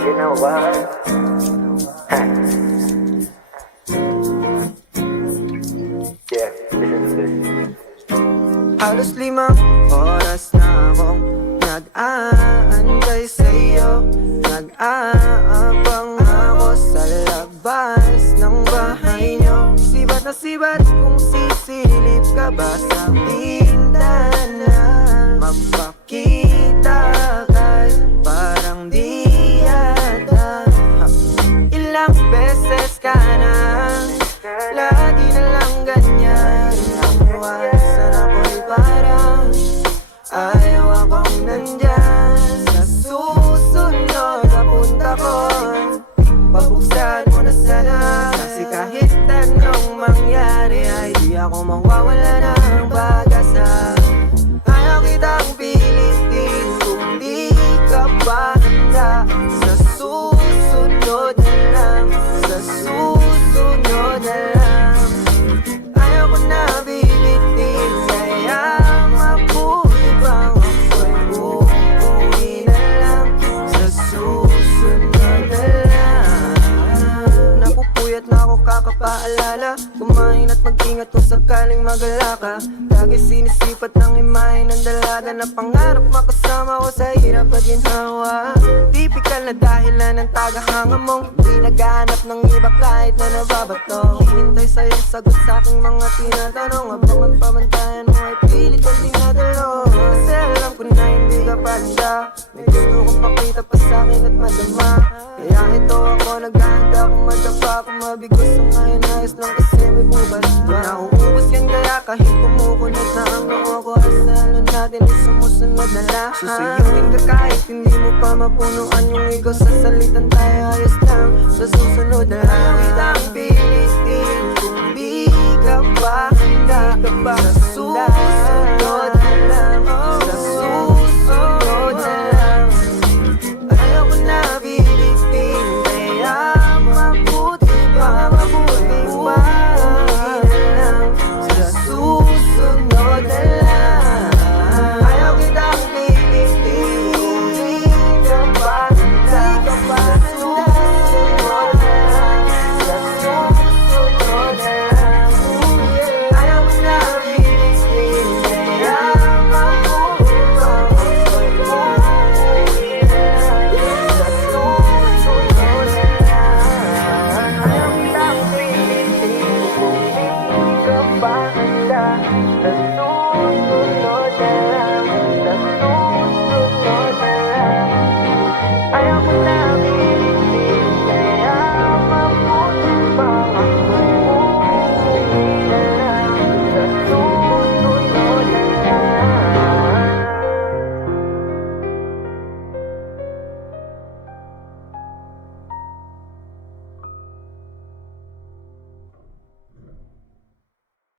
you know what? Yeah, listen to this. Halos 5 oras na akong nag-aantay sa'yo. Nag-aabang ako sa labas ng bahay nyo. Sibat na sibat kung sisilip ka ba sa bintana. Magpakita ka'y parang di yata. Ilang beses ka na, lagi na lang ganyan. Iwasan ako'y parang ayaw akong nandyan. Sa susunod na punta ko, pabuksan mo na sana. Kasi kahit anong mangyari ay di ako mawawala ng pag-asa. Ayaw kitang pilitin kung di ka pa handa. Sa susunod na lang, sa susunod na lang. Ayaw ko na bibitin, kaya mabuti bang ako'y uuwi na lang. Sa susunod na lang. Napupuyat na ako kakapaalala, kumain at mag-ingat kung sakaling magala ka. Lagi sinisipat ng imahe ng dalaga na pangarap makasama ko sa hirap at ginhawa. Tipikal na dahilan ng tagahanga mong di naghahanap ng iba kahit na nababato. Hintay sa'yong sagot sa aking mga tinatanong, habang pamantayan mo ay pilit ang tinadalo. Kasi alam ko na hindi ka panda, may gusto kong makita pa sa'kin at madama. Kaya ito ako naghahanda kung madapa, kung mabigo sa ngayon ayos lang kasi may bukas pa. Nauubos yan kaya kahit kumukulit na ang noo ko, asalo natin ay sumusunod na lahat. Susuyuin ka kahit hindi mo pa mapunuan yung ikaw sa salitan tayo ayos